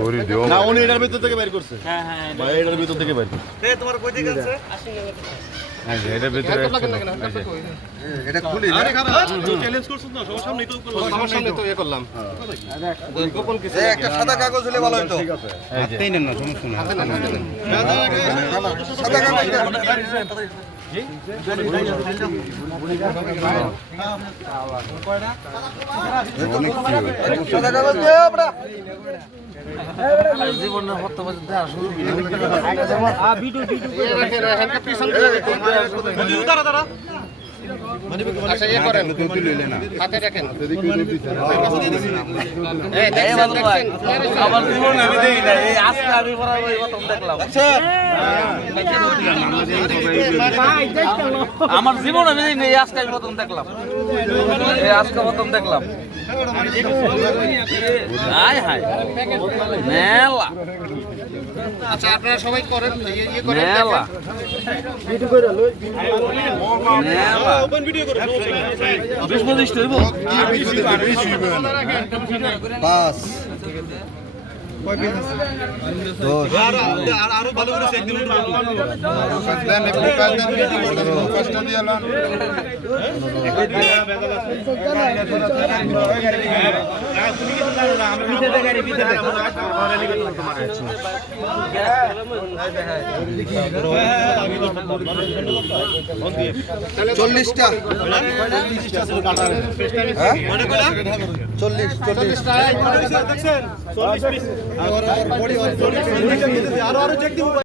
গরি দিও না উনি এটার ভিতর থেকে বের করছে। হ্যাঁ ভাই এটার ভিতর থেকে বের করছে। তোমার কই থেকে আছে? হ্যাঁ এটার ভিতরে এটা খুলি না। আরে খারাপ চ্যালেঞ্জ করছিস না সবার সামনেই তো করলাম। সবার সামনে তো করলাম। গোপন কিছু একটা সাদা কাগজ হলে ভালো হতো। ঠিক আছে। হাতেই নেন না সমস্যা না সাদা কাগজ সাদা কাগজ দে আমরা জীবনের হত্যা বাজে দেয়া শুরু ভিডিও হ্যান্ডকা পিছন ভিডিও দাঁড়া আচ্ছা ইয়ে করেন হাতে রাখেন এই দেখেন আমার জীবন আমি দেই না এই আজকে আমি বরাবর এই প্রথম দেখলাম আচ্ছা আমার জীবন আমি দেই না এই আজকে আমি প্রথম দেখলাম এই আজকে প্রথম দেখলাম হায় হায় মেলা আচ্ছা আপনারা সবাই করেন ইয়ে করেন মেলা ভিডিও করে লই মেলা ওপেন ভিডিও করে 20-25 হইব বাস আরো ভালো করে চেক দিন কষ্ট দিয়ে না চল্লিশটা 40 আরো চেক দিব